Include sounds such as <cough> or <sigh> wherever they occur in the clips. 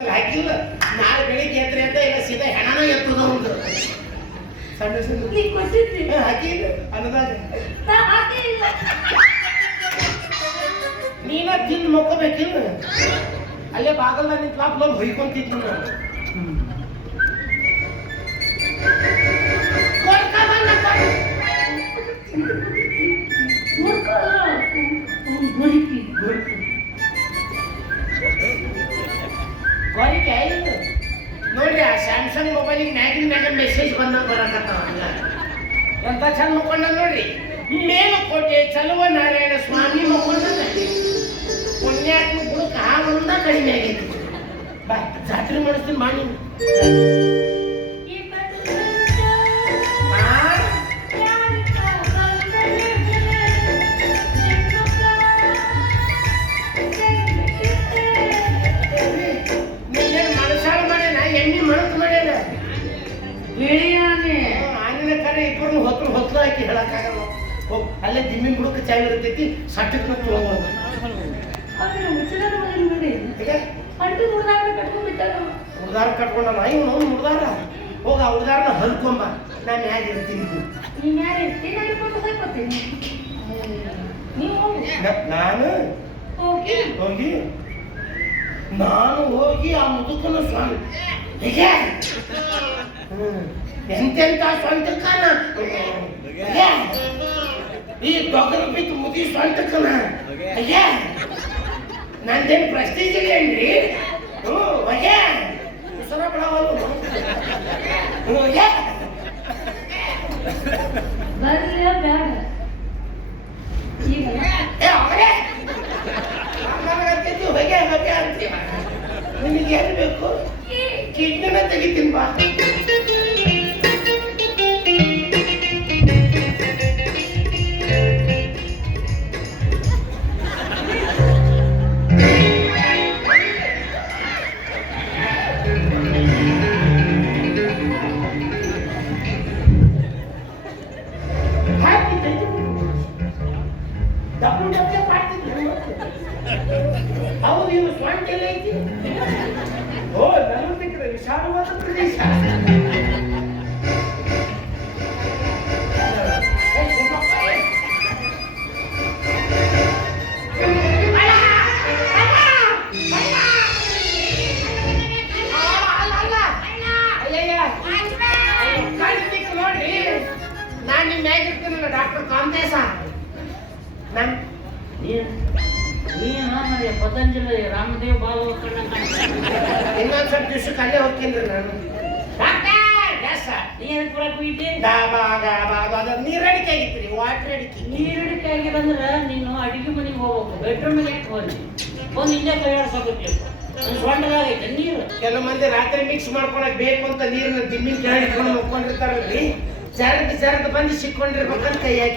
ಹಾಕಿಲ್ಲ ನಾಳೆ ಬೆಳಿಗ್ಗೆ ಎದ್ರೆ ಅಂತ ಇಲ್ಲ ಸೀದಾ ಹೆಣನ ಎತ್ತದ ಒಂದು ಸಣ್ಣ ಸಣ್ಣ ನೀ ಕೊಟ್ಟಿದ್ರಿ ಹಾ, ಹಾಕಿಲ್ಲ ಅನ್ನದಾಗ ನಾ ಹಾಕಿಲ್ಲ ನೀನ ತಿಂದು ಮಕ್ಕೋಬೇಕಿಲ್ಲ ಅಲ್ಲೇ ಬಾಗಲ್ದಾಗ ನಿಂತು ಲಾಪ್ ಲೋನ್ ಹೊಯ್ಕೊಂತಿದ್ನು ನಾನು ಕೊಡ್ಕ ಬಂದ ಕೊಡ್. ಆಯ್ತು ನೋಡಿ ಆ ಸ್ಯಾಮ್ಸಂಗ್ ಮೊಬೈಲಿಗೆ ಮ್ಯಾಗಿನ ಮ್ಯಾಗ ಮೆಸೇಜ್ ಬಂದಂಗ ಬರಕತ್ತಾವ ಹಂಗ. ಎಂತ ಚಂದ ಮುಖಂಡ ನೋಡ್ರಿ ಮೇಲುಕೋಟೆ ಚಲುವ ನಾರಾಯಣ ಸ್ವಾಮಿ ಮುಖಂಡ ಪುಣ್ಯಾತ್ಮ ಹಾಗೊಂದ ಕಡಿಮೆ ಆಗೈತಿ ಬಾ, ಜಾತ್ರೆ ಮಾಡಿಸ್ತೀನಿ ಮಾಡಿ ಚಾಯ್ ಇರ್ತೈತಿ ತೊಗೊಂಡು ಅಂಟು ಮುರಿದಾಗ ಕಟ್ಕೊಂಡ್ಬಿಟ್ಟಾನ ಹುಡ್ದಾರ ಕಟ್ಕೊಂಡಲ್ಲ ಇವನು ಹುಡ್ದಾರ ಹೋಗ ಆ ಹುಡ್ದಾರನ ಹಲ್ಕೊಂಬ. ನಾನು ಮ್ಯಾಗ ಇರ್ತೀನಿ ನೀನ್ ಯಾರು ಇರ್ತೀನಿ ನಾನು ಹೋಗಿ. ನಾನು? ಹೋಗಿ. ಆ ಮುದುಕನ ಸ್ವಾಮಿ. ಹೀಗೆ. ಎಂತೆಂತ ಸ್ವಂತಕ್ಕನ. ಈ ತೊಗರು ಬಿದ್ದು ಮುದಿ ಸ್ವಂತಕ್ಕನ ಹೀಗೆ ನಂದೇನು ಪ್ರೆಸ್ಟೀಜ್ ಏನ್ರಿ ಹ್ಞೂ ಹೊಗೆ ಉಸರ ಬಿಡವಲ್ಲ ಹ್ಞೂ ಹೊಗೆ ಬರ್ಲಿ ಬೇಡ ಈಗ ಏ ಅವರೇ ನನಗಂತಿದ್ದು ಹೊಗೆ ಹೊಗೆ ಅಂತೀವ ನಿನಗೆ ಏನು ಬೇಕು ಕಿಡ್ನಿನ ತೆಗಿತೀನಿ ಬಾ ಹೌದು ಇವು ಸ್ವಂತ ಓ ನಲವತ್ತಕ್ಕೆ ವಿಶಾಲವಾದ ಪ್ರದೇಶ ಪತಂಜಲಿ ರಾಮದೇವ್ ಬಾಬು ಸ್ವಲ್ಪ ದಿವ್ಸಕ್ಕೆ ಅಲ್ಲೇ ಹೋಗ್ತೀನಿ ನಾನು. ಡಾಕ್ಟರ್! Yes sir. ನೀ ಎದಕ್ ಬರಕ್ ಹೋಗಿದ್ದಿ? ಡಾಬಾ ಡಾಬಾ ಅದು ಅದು ನೀರಡಿಕೆ ಆಗಿತ್ತು ರೀ ವಾಟರ್ ಅಡಿಕೆ. ನೀರಿಡಿಕೆ ಆಗಿರಂದ್ರ ನೀನು ಅಡಿಗೆ ಮನೆಗೆ ಹೋಗ್ಬೇಕು. ಬೆಡ್ರೂಮಿಗೆ ಹೋಗಿ ಒಂದು ಕೈಯಾಡ್ಸಬೇಕು ಸೊಂಡದಾಗೈತೆ ನೀರು. ಕೆಲವು ಮಂದಿ ರಾತ್ರಿ ಮಿಕ್ಸ್ ಮಾಡ್ಕೊಳಕ್ ಬೇಕು ಅಂತ ನೀರನ್ನ ದಿಮ್ಮಿನ ಕೆಳಗೆ ಇಟ್ಕೊಂಡು ಮುಕ್ಕೊಂಡಿರ್ತಾರಲ್ರಿ ಜರದ್ ಜರದ್ ಬಂದು ಸಿಕ್ಕೊಂಡಿರ್ಬೇಕಂತ ಕೈ ಏ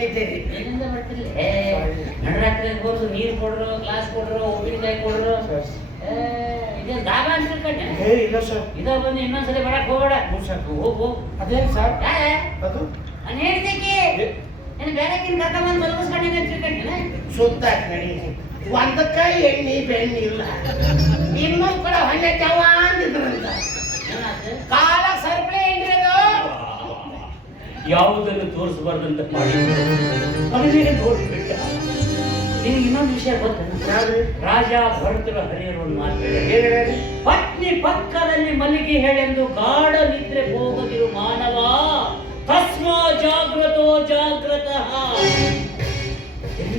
ನಡರಾತ್ರಿ ಹೋದ್ರು ನೀರು ಕೊಡ್ರು ಗ್ಲಾಸ್ ಕೊಡ್ರು ಉಪ್ಪಿನಕಾಯಿ ಕೊಡ್ರು. ಏ ಇದೇನ್ ದಾಬಾ ಅಂತ ತಿಳ್ಕೊಂಡೆ ಏ ಇಲ್ಲ ಸರ್ ಇದ ಬಂದು ಇನ್ನೊಂದ್ಸರಿ ಬರಕ್ ಹೋಗ್ಬೇಡ. ಹ್ಞೂ ಸರ್ ಹೋಗ್ ಹೋಗ್. ಅದೇನು ಸರ್ ಅದು? ನಾನು ಹೇಳ್ತೇಕಿ ನೀನು ಬೇರೆಕಿನ ಕರ್ಕೊಂಬಂದು ಮಲಗಿಸ್ಕೊಂಡಿದ್ದೆ ತಿಳ್ಕೊಂಡೆ ಸುತ್ತ ನಡಿ ಒಂದಕ್ಕ ಎಣ್ಣೆ ಬೆಣ್ಣೆ ಇಲ್ಲ. ಇನ್ನೊಂದ್ ಕಡೆ ಹೊಣ್ಣೆ ಚವ ಅಂದಿದ್ರಂತ. ಕಾಲ ಯಾವುದನ್ನು ತೋರಿಸಬಾರ್ದಂತ ಮಾಡಿ ಅವನಿಗೆ ನೋಡಿಬಿಟ್ಟ ನಿನಗೆ ಇನ್ನೊಂದು ವಿಷಯ ಗೊತ್ತಾ? ರಾಜ ಭರತರ ಹರಿಯರು ಒಂದು ಮಾತು. ಪತ್ನಿ ಪಕ್ಕದಲ್ಲಿ ಮಲ್ಲಿಗೆ ಹೇಳೆಂದು ಗಾಢ ನಿದ್ರೆ ಹೋಗದಿರು ಮಾನವ. ತಸ್ಮೋ ಜಾಗೃತೋ ಜಾಗೃತಃ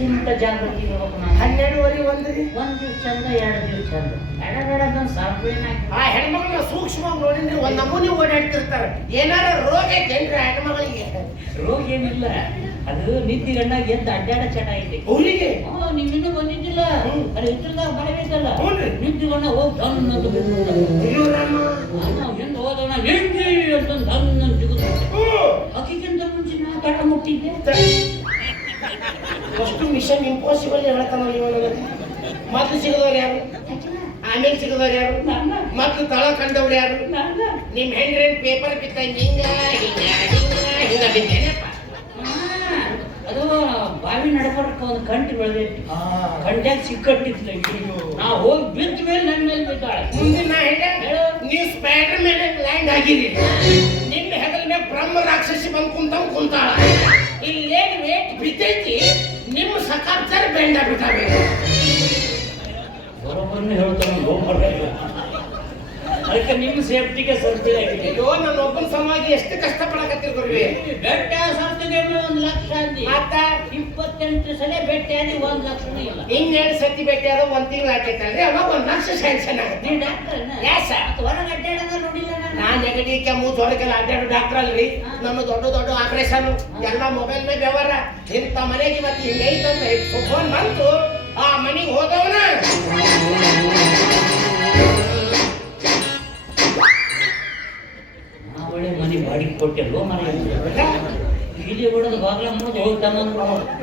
ಎಲ್ಲಿಂದ ಜಾಗೃತಿ ಇರ್ಬೇಕು ನಾನು ಹನ್ನೆರಡುವರೆ ಒಂದು ಒಂದ್ ದಿವ್ಸ ಚಂದ ಎರಡು ದಿವ್ಸ ಚಂದ. ಹೆಣ್ಮಗಳ ಸಾಂಪ್ರದಾಯ ಆ ಸೂಕ್ಷ್ಮವಾಗಿ ನೋಡಿದ್ರೆ ಒಂದ್ ನಮೂನಿ ಓಡಾಡ್ತಿರ್ತಾರೆ. ಏನಾರ ರೋಗ ಐತೆ ಆ ಹೆಣ್ಮಗಳಿಗೆ. ರೋಗ ಏನಿಲ್ಲ. ಅದು ನಿದ್ದೆ ಗಂಡಾಗ ಎದ್ದು ಅಡ್ಡಾಡ ಚಟ ಐತಿ ಅವ್ರಿಗೆ ನಿಮ್ಮಿಂದ ನೀವಿನ್ನೂ ಬಂದಿದ್ದಿಲ್ಲ? ಅದು ಹಿತ್ತಲ್ದಾಗ ಬರಬೇಕಲ್ಲ. ನಿದ್ದೆ ಗಂಡ ಹೋಗಿ ಧನ್ ಅಂತ ರಾಮ ಹಿಂದೆ ಹೋದವನ ನಿಂದಿ ಅಂತಂದು ಧನ್ ಅಂತ ಸಿಗುತ್ತೆ. ಅಕ್ಕಿಗಿಂತ ಮುಂಚೆ ನಾ ಕಟ್ಟ ಮುಟ್ಟಿದ್ದೆ. ಅಷ್ಟು ಮಿಷನ್ ಇಂಪಾಸಿಬಲ್ ಹೇಳ್ತಾನ ಇವನ ಮತ್ತೆ ಸಿಗದವ್ರು ಯಾರು? ಆಮೇಲೆ ಸಿಗದವ್ರು ಯಾರು? ಮತ್ತೆ ಮೊದ್ಲು ತಳ ಕಂಡವ್ರು ಯಾರು? ನಂಗ ನಿಮ್ ಹೆಂಡ್ರೇನ್ ಪೇಪರ್ ಬಿತ್ತ ಹಿಂಗ ಬಿದ್ದೇನಪ್ಪ. ಅದು ಬಾವಿ ನಡ್ಕೊಂಡ್ರಕ್ಕ ಒಂದು ಕಂಟು ಬೆಳೆದೈತಿ. ಕಂಟ್ಯಾಗ ಸಿಕ್ಕಟ್ಟಿತ್ತು ನಾ ಹೋಗಿ ಬಿದ್ದ ಮೇಲೆ ನನ್ನ ಮೇಲೆ ಬಿದ್ದಾಳೆ. ಮುಂದೆ ನಾ ಹೇಳ. ಹೇಳು. ನೀವು ಸ್ಪೈಡರ್ ಮೇಲೆ ಲ್ಯಾಂಡ್ ಆಗಿರಿ ನಿಮ್ಮ ಹೆಗಲ ಮೇಲೆ ಬ್ರಹ್ಮ ರಾಕ್ಷಸಿ ಬಂದು ಕುಂತಾವ್ ಕುಂತಾಳ. ಇಲ್ಲೇನ್ ವೇಟ್ ಬಿದ್ದೈತಿ ನಿಮ್ಮ ಸಕಾಪ್ಸರ್ ಬೆಂಡ ಬಿಟ್ಟಾವೆ ಬರೋಬ್ಬರನ್ನು ಹೇಳ್ತಾನೆ ಅದಕ್ಕೆ ನಿಮ್ಮ ಸೇಫ್ಟಿಗೆ ಸರ್ತಿ ಆಗಿದೆ. ಅಯ್ಯೋ ನನ್ನ ಒಬ್ಬನ ಸಮಾಜ ಎಷ್ಟು ಕಷ್ಟ ಪಡಕತ್ತಿರ್ ಗುರುವೆ ಬೆಟ್ಟ ಸರ್ತಿಗೆ ಒಂದು ಲಕ್ಷ ಅಂದಿ ಆತ ಇಪ್ಪತ್ತೆಂಟು ಸಲ ಬೆಟ್ಟ ಆದಿ ಒಂದು ಲಕ್ಷ ಇಲ್ಲ. ಇನ್ನೆರಡು ಸತಿ ಭೇಟಿ ಆದ ಒಂದು ತಿಂಗಳು ಆಕೈತಲ್ರಿ? ಅವಾಗ ಒಂದು ಲಕ್ಷ ಸ್ಯಾಂಕ್ಷನ್ ಆಗುತ್ತೆ ಡಾಕ್ಟರ್ Yes, sir. ಹೊರಗೆ ಅಡ್ಡಾಡೋದ ನೋಡಿಲ್ಲ ನಾನು ನಾ ನೆಗಡಿ ಕೆಮ್ಮು ಜ್ವರಕ್ಕೆಲ್ಲ ಅಡ್ಡಾಡೋ ಡಾಕ್ಟರ್ ಅಲ್ರಿ. ನಮ್ಮ ದೊಡ್ಡ ದೊಡ್ಡ ಆಪರೇಷನ್ ಎಲ್ಲ ಮೊಬೈಲ್ ಮೇಲೆ ವ್ಯವಹಾರ. ಇಂಥ ಮನೆಗೆ ಮತ್ತೆ ಹಿಂಗೈತಂತ ಫೋನ್ ಬಂತು ಆ ಮನೆಗೆ ಹೋದವನ. ಆ ಒಳ್ಳೆ ಮನೆ ಬಾಡಿಗೆ ಕೊಟ್ಟೆಲ್ಲೋ ಮನೆ? ಇಲ್ಲಿ ಹೊಡೆದು ಬಾಗ್ಲ ಮುರಿದು ಹೋಗ್ತಾನ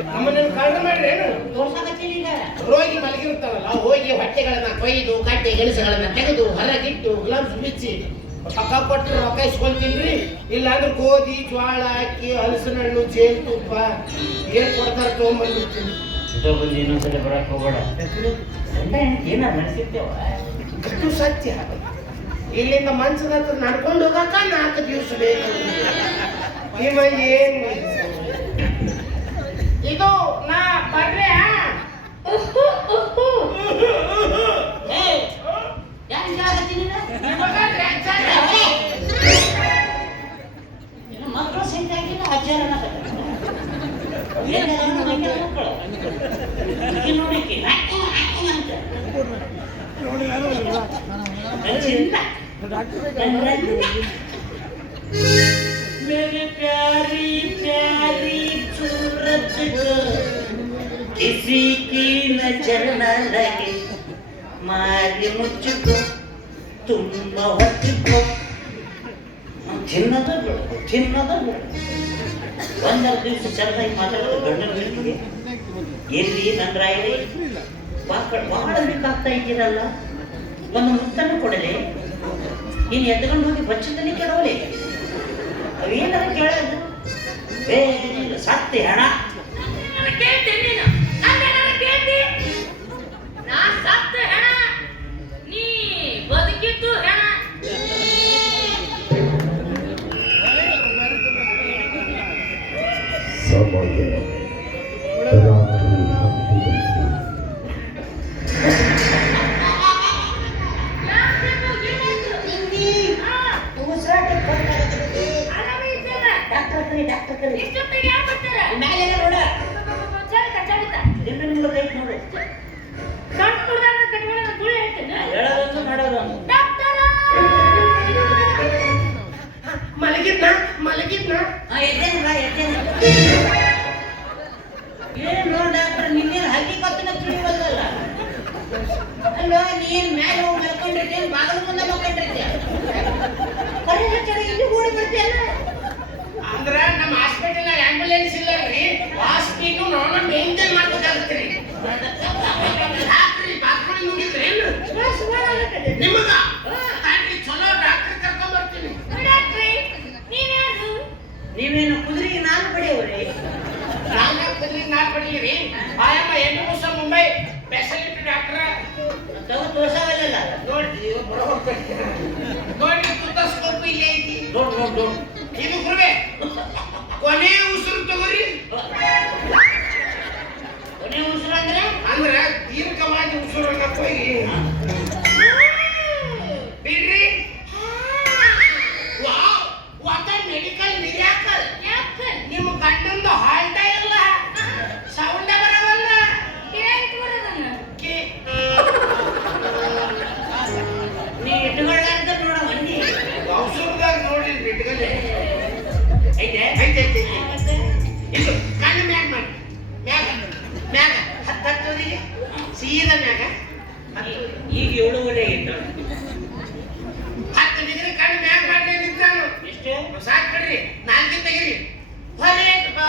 ನಮ್ಮನ್ನ ಕಳ್ಳ ಮಾಡ್ರೇನು ತೋರ್ಸಾಕತ್ತೀನಿ ಈಗ. ರೋಗಿ ಮಲಗಿರ್ತಾರಲ್ಲ ಹೋಗಿ ಬಟ್ಟೆಗಳನ್ನ ಕೊಯ್ದು ಕಟ್ಟೆ ಗೆಣಸುಗಳನ್ನ ತೆಗೆದು ಹೊರಗಿಟ್ಟು ಗ್ಲವ್ಸ್ ಬಿಚ್ಚಿ ಪಕ್ಕ ಕೊಟ್ಟು ರೊಕ್ಕ ಇಸ್ಕೊಂತೀನ್ರಿ ಇಲ್ಲಾಂದ್ರೆ ಗೋಧಿ ಜ್ವಾಳ ಅಕ್ಕಿ ಹಲಸಿನ ಹಣ್ಣು ಜೇನುತುಪ್ಪ ಏನ್ ಕೊಡ್ತಾರ ತೊಗೊಂಬಂದ್ಬಿಡ್ತೀನಿ. ಇదో ಬಂದು ಇನ್ನೊಂದ್ಸಲ ಬರಕ್ ಹೋಗ್ಬೇಡ. ಏನ ಇದು ಸತ್ಯ. ಇಲ್ಲಿಂದ ಮನ್ಸದ ಹತ್ರ ನಡ್ಕೊಂಡು ಹೋಗಾಕ ನಾಲ್ಕು ದಿವಸ ಬೇಕು. ನಿಮಗೆ ಏನ್ ಇದು ನಾ ಬರ್ರೆ <laughs> ಹೇಳಕತ್ತೀನಿ <laughs> मेरे प्यारी प्यारी सूरत को किसी की नजर न लगे मारी मुझको तुम बहुत को ಚಿನ್ನದ ಬೆಳಕು ಚಿನ್ನದ ಬೆಳಕು ಒಂದೆರಡು ದಿವಸ ಚೆನ್ನಾಗಿ ಮಾತಾಡೋದು ಗಂಡನ ಜೊತೆಗೆ ಎಲ್ಲಿ ನನ್ನ ರಾಯರೇ ಬಹಳ ಬೇಕಾಗ್ತಾ ಇದ್ದೀರಲ್ಲ ಒಂದು ಮುತ್ತನ್ನು ಕೊಡಲೆ ನೀನು ಎದ್ಕೊಂಡು ಹೋಗಿ ಬಚ್ಚದಲ್ಲಿ ಕೆಡವಲೆ ಅವೇನಾರ ಕೇಳೋದು? ಏನಿಲ್ಲ ಸತ್ಯ ಹಣ ಕೇಳ್ತೀನಿ ನೀನು. ನಾನೇನಾರ ಕೇಳ್ತಿ? ನಾ ಸತ್ತ ಹೆಣ ನೀ ಡಾಕ್ಟರ್ ಇಷ್ಟೊತ್ತಿಗೆ ಯಾರು ಬರ್ತಾರೆ? ನೋಡ. ಚಳಿತ ಚಳಿತ ದಿನ ನಿಮ್ಗೆ ಕೈ ನೋಡು. ಅಂತ ಕುಡ್ದಾಗ ಕಟ್ಕೊಂಡು ಗುಳ್ಳೆ ಹೇಳ್ತೇನೆ. ಹೇಳೋದೊಂದು ಮಾಡೋದೊಂದು ಡಾಕ್ಟರ! ಮಲಗಿದ್ನ? ಮಲಗಿದ್ನ? ಹಾ ಎದ್ದೇನು ಬಾ ಎದ್ದೇನು. ಏನು ಡಾಕ್ಟರ್ ನಿನ್ನೇನು ಹಕ್ಕಿ ಕತ್ತಿನ ತಿಳಿಯೋದಲ್ಲ ಅಲ್ವಾ ನೀನ್ ಏನು ಹೋಗಿ ಮಲ್ಕೊಂಡಿರ್ತೇನೆ ಬಾಗಿಲು ಮುಂದೆ ಮಲ್ಕೊಂಡಿರ್ತೀಯ ಕರೆ ಇಲ್ಲಿ ಓಡಿ ಬರ್ತೀಯಲ್ಲ? ಆಂಬುಲೆನ್ಸ್ ಇಲ್ಲ ರೀ ಹಾಸ್ಪಿಟಲ್ ನಾನು ಮೇಂಟೈನ್ ರೀ ಬಾತ್ಕೋಳಿ ನುಂಗಿದ್ರೆ ಏನು? ನಿಮಗ? ಚಲೋ ಡಾಕ್ಟರ್ ಕರ್ಕೊಂಡ್ ಬರ್ತೀನಿ. ನೀವೇನು ಕುದುರೆಗೆ ನಾನು ಪಡೆಯವ್ರಿ ನಾನು ಕಲ್ಲಿ ನಾನು ಪಡೀರಿ ಆಯಮ್ಮ ಎಂಟು ವರ್ಷ ಮುಂಬೈ ಸ್ಪೆಷಲಿಸ್ಟ್ ಡಾಕ್ಟರ್ ತಗೋ ತೋರ್ಸಾವಲ್ಲ ನೋಡ್ರಿ ಬರೋಬ್ಬರಿ ನೋಡ್ರಿ ತುತ್ತಸ್ಕೋಪ್ ಇಲ್ಲೇ ಐತಿ. ನೋಡ್ ನೋಡ್. ಇದು ಗುರುವೆ. ಕೊನೆ ಉಸಿರು ತಗೋರಿ. ಬೆಳಿಗ್ಗೆ ಏಳುವರೆ ಇದ್ದಾವೆ ಹತ್ತು ಡಿಗ್ರಿ ಕಡಿಮೆ ಮ್ಯಾಗ ಮಾಡಲಿ ನಿಂತಾನು ಎಷ್ಟು? ಸಾಕು ಕಡ್ರಿ ನಾಲ್ಕಿ ತೆಗಿರಿ ಹೊರಗೆ ಬಾ.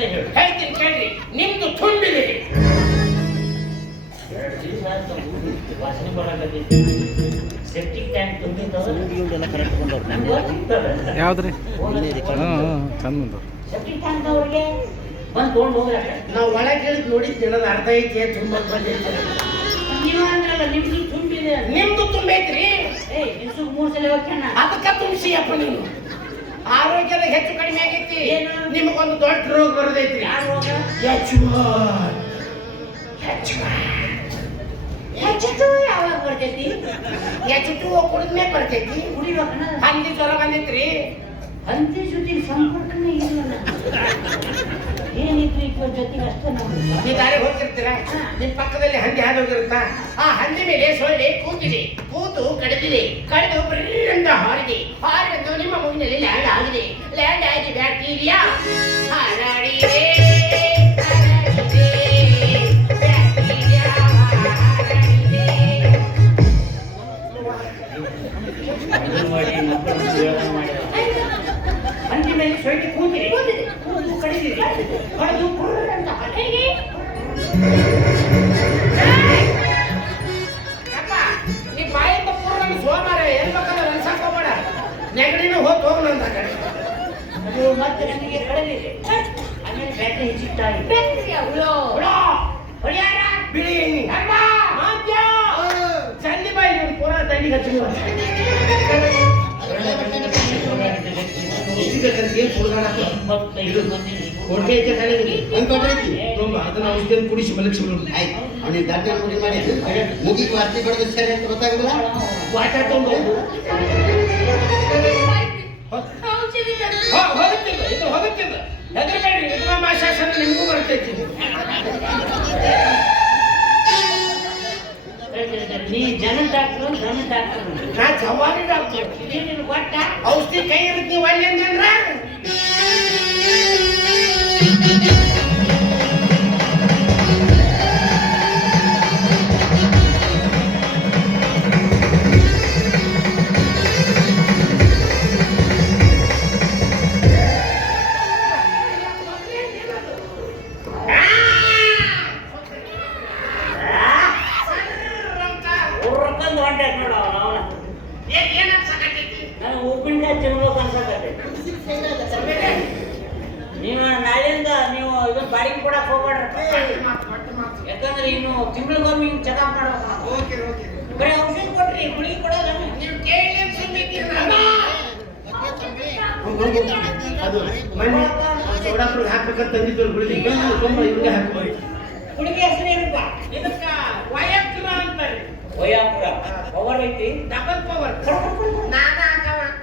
ಹೇಳು. ಹೇಳ್ತೀನಿ ಕೇಳ್ರಿ. ನಿಮ್ದು ತುಂಬಿದೆ ಎರಡು ದಿವಸ ಆಯ್ತು ವಾಸನೆ ಬರಕತ್ತೈತಿ ಸೆಪ್ಟಿಕ್ ಟ್ಯಾಂಕ್. ಯಾವ್ದ್ರಿ? ಚಂದ ಸೆಪ್ಟಿಕ್ ಟ್ಯಾಂಕ್ ಅವ್ರಿಗೆ ಬಂದು ತೊಗೊಂಡು ಹೋಗ್ರಕ್ಕ ನಾವು ಒಳಗೆ ಇಳಿದು ನೋಡಿದ್ ಅರ್ಧ ಐತಿ ತುಂಬ ಬಂದೈತಿ ನೀವು ಅಂದ್ರಲ್ಲ ನಿಮ್ಗೆ ತುಂಬಿದೆ ಅಂತ. ನಿಮ್ದು ತುಂಬೈತ್ರಿ. ಏ ದಿವ್ಸಕ್ಕೆ ಮೂರು ಸಲ ಹೋಗ್ತಾನ. ಅದಕ್ಕ ತುಂಬಿಸಿ ಅಪ್ಪ ನೀವು ಆರೋಗ್ಯದ ಹೆಚ್ಚು ಕಡಿಮೆ ಆಗೈತಿ? ನಿಮಗೊಂದು ದೊಡ್ಡ ರೋಗ ಹೆಚ್ಚು ಯಾವಾಗ ಬರ್ತೈತಿ? ಹೆಚ್ಚು ಕುಡಿದ್ಮೇ ಬರ್ತೈತಿ. ಕುಡಿಬೇಕನ? ಹಂದಿ ಜ್ವರ ಬಂದೈತ್ರಿ. ಹಂದಿ ಜೊತೆ ಸಂಪರ್ಕನೇ ಇಲ್ಲಲ್ಲ ಏನಿತ್ತು ಇಬ್ಬರ ಜೊತೆಗೆ ಅಷ್ಟೇ ನಾವು ನೀ ದಾರಿ ಹೋಗ್ತಿರ್ತೀರ? ನಿಮ್ ಪಕ್ಕದಲ್ಲಿ ಹಂದಿ ಹಾದು ಹೋಗಿರುತ್ತಾ ಆ ಹಂದಿ ಮೇಲೆ ಸೊಳ್ಳೆ ಕೂತಿದೆ. ಕೂತು ಕಡಿದಿದೆ. ಕಡಿದು ಬರೀರಂತ ಹಾರಿದೆ. ಹಾರಿದ್ದು ನಿಮ್ಮ ಮೂಗಿನಲ್ಲಿ ಲ್ಯಾಂಡ್ ಆಗಿದೆ. ಲ್ಯಾಂಡ್ ಆಗಿ ಬ್ಯಾಕ್ಟೀರಿಯಾ ಹಾರಾಡಿದೆ. ಹಾರಾಡಿದೆ ಬ್ಯಾಕ್ಟೀರಿಯಾ ಹಾರಾಡಿದೆ. ಅಂಗನವಾಡಿ ಮಕ್ಕಳು ಹಂದಿ ಮೇಲೆ ಸೊಳ್ಳೆ ಕೂತಿದೆ. ಕೂತು ನೆಗಡಿನ ಹೋಗ್ ಹೋಗ್ ನಂದ ಕಡೆ ಅದು ಮತ್ತೆ ನನಗೆ ಕಳೆದಿದೆ ಆಮೇಲೆ ಹೆಚ್ಚಿಟ್ಟಾಗಿ ಬ್ಯಾಕ್ಟೀರಿಯಾ ಹುಳು ಬಿಡೋ, ಹೊಡ್ಯಾರ, ಬಿಳಿ. ಅಮ್ಮ, ಮಾತ್ಯ. ಚಂದಿ ಬಾಯಿ ಇವ್ನು ಪೂರ ದಂಡಿಗೆ ಹಚ್ಚಿದ್ವ. ಹೊಟ್ಟೆ ಐತೆ ಕಡೆಗೆ. ಅನ್ಕೊಂಡ್ರೈತಿ ತುಂಬ ಅದನ್ನ ಔಷಧಿಯನ್ನು ಕುಡಿಸಿ ಆಯ್ತು. ಅವನಿಗೆ ದಂಡ ಮುಗಿ ಮಾಡಿ ಮುಗಿಗೆ ವಾರ್ತೆ ಬಡದು ಸರಿ ಅಂತ ಗೊತ್ತಾಗಲ್ಲ ವಾಟ ತೊಗೊಂಡು ಹೋಗುತ್ತಿಲ್ಲ ಇದು ಹೋಗುತ್ತಿಲ್ಲ ನಿಮಗೂ ಬರ್ತೈತಿ. ನೀ ಜನ ಡಾಕ್ಟ್ರು ಜನ ಡಾಕ್ಟ್ರು. ನಾ ಜವಾರಿ ಡಾಕ್ಟರ್. ನೀನು ಕೊಟ್ಟ ಔಷಧಿ ಕೈ ಇರುತ್ತೆ ನೀವು ಅಲ್ಲಿ ಅಂದ್ರ ಯಾಕಂದ್ರೆ ಇನ್ನು ತಿಂಗಳಿಗೊಮ್ಮೆ ಹಿಂಗೆ ಚೆಕಪ್ ಮಾಡ್ಬೇಕು ನಾವು. ಬರೀ ಔಷಧ ಕೊಟ್ರಿ ಗುಳಿಗೆ ಕೊಡೋಲ್ಲ ನೀವು. ಕೇಳಿ? ಅದು ಮಣ್ಣು ಸೋಡಾಪುರ ಹಾಕ್ಬೇಕಂತ ತಂದಿದ್ದು ಗುಳಿಗೆ ತುಂಬ ಇವ್ರಿಗೆ ಹಾಕ್ಬೋದು. ಗುಳಿಗೆ ಹೆಸರು ಏನಪ್ಪ ಇದಕ್ಕ ಅಂತಾರೆ. ವಯಾಪುರ ಪವರ್ ಐತಿ? ಡಬಲ್ ಪವರ್ ನಾನು.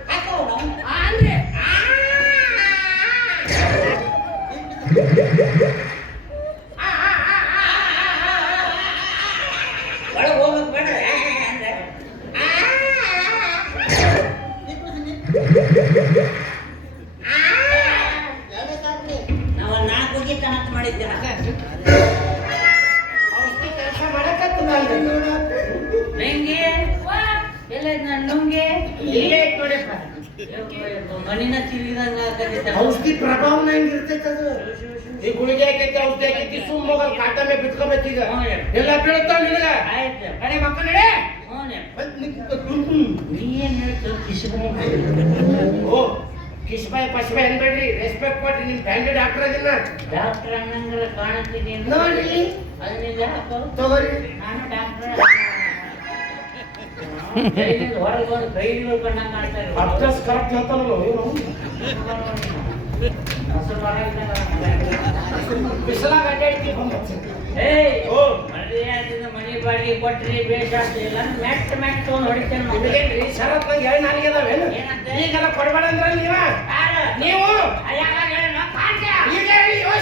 ಹಾಕವ. ಅಂದ್ರೆ ಓ ಕಿಶ್ಬಾಯ್ ಪಶ್ಬಾಯ್ ಅನ್ಬೇಡ್ರಿ. ರೆಸ್ಪೆಕ್ಟ್ ಕೊಟ್ರಿ ನಿಮ್ ಫ್ಯಾಮಿಲಿ ಡಾಕ್ಟರ್ ಅದನ್ನ ಡಾಕ್ಟರ್ ಅನ್ನಂಗ್ರ ಕಾಣುತ್ತೀನಿ ನೋಡಿ. ಅದನ್ನಿಂದ ಹಾಕೋ. ತಗೋರಿ. ನಾನು ಡಾಕ್ಟರ್ ಹೊರಗೆ ಬಂದು ಕೈಗಳು ಕಂಡಂಗೆ ಅಡ್ರೆಸ್ ಕರೆಕ್ಟ್ ಬಿಸಿಲಾಗ. ಏಯ್ ಓ. ಮರ್ಯಾದಿಂದ ಮನೆ ಬಾಡಿಗೆ ಕೊಟ್ರಿ ಇಲ್ಲ ಮೆಟ್ಟ ಮೆಟ್ಟ ತೊಗೊಂಡು ಹೊಡಿತೇನೆ ನಾವು ನಿಮಗೇನ್ರಿ ಶರತ್ನಾಗ ಎರಡು ನಾಲಿಗೆ ಅದಾವೇನು ಏನಂತೆ? ಈಗೆಲ್ಲ ಕೊಡಬೇಡ ನೀವ ಯಾರು? ನೀವು ಯಾವಾಗ ಹೇಳೋಣ? ಕಾಂತ. ಈಗ ಹೇಳಿ ಓ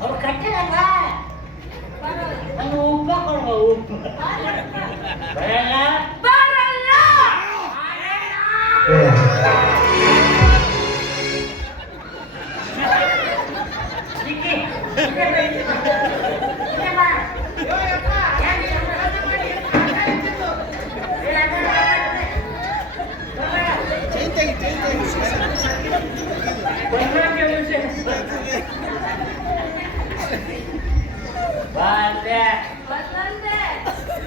ಅವ್ರು ಕಟ್ಟಿರಲ್ಲ ¿Verdad?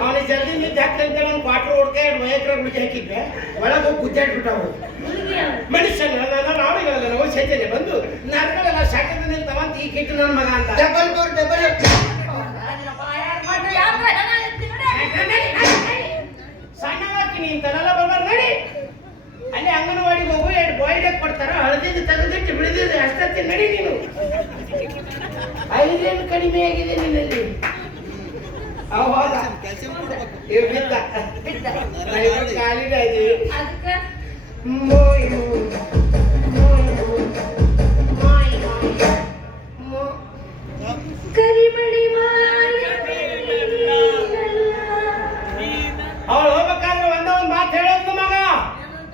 ಅವನಿಗೆ ಜಲ್ದಿ ನಿದ್ದೆ ಹಾಕ್ತಂತ ನಾನು ಕ್ವಾಟ್ರ್ ಹೊಡ್ಕೆ ಎರಡು ಎಕರೆ ಗುಳಿಗೆ ಹಾಕಿದ್ದೆ. ಒಳಗೆ ಹೋಗಿ ಗುದ್ದಾಡ್ಬಿಟ್ಟವು. ಮನುಷ್ಯನ ನಾನು ನಾಡಿಗಳಲ್ಲ ನಾವು ಚೈತನ್ಯ ಬಂದು ನರಗಳೆಲ್ಲ ಶಾಖದ ನಿಲ್ತಾವಂತ ಈ ಕಿಟ್ಟು ನನ್ನ ಮಗ ಅಂತ. ಡಬಲ್ ಡೋರ್ ಡಬಲ್ ಬರ್ಬಾರ ನಡಿ. ಅಲ್ಲಿ ಅಂಗನವಾಡಿಗೆ ಹೋಗು ಬಾಯ್ಡ್ ಕೊಡ್ತಾರ ಹಳದಿದ್ದು ತೆಗೆದಿಟ್ಟು ಬಿಳಿದಿದ್ದು ಅಷ್ಟೇ ನಡಿ ನೀನು. ಐದೇನು ಕಡಿಮೆ ಆಗಿದೆ ನಿನ್ನಲ್ಲಿ. ಬಿದ್ದ. ಕಾಲಿಗೆ ಮೋಯ್.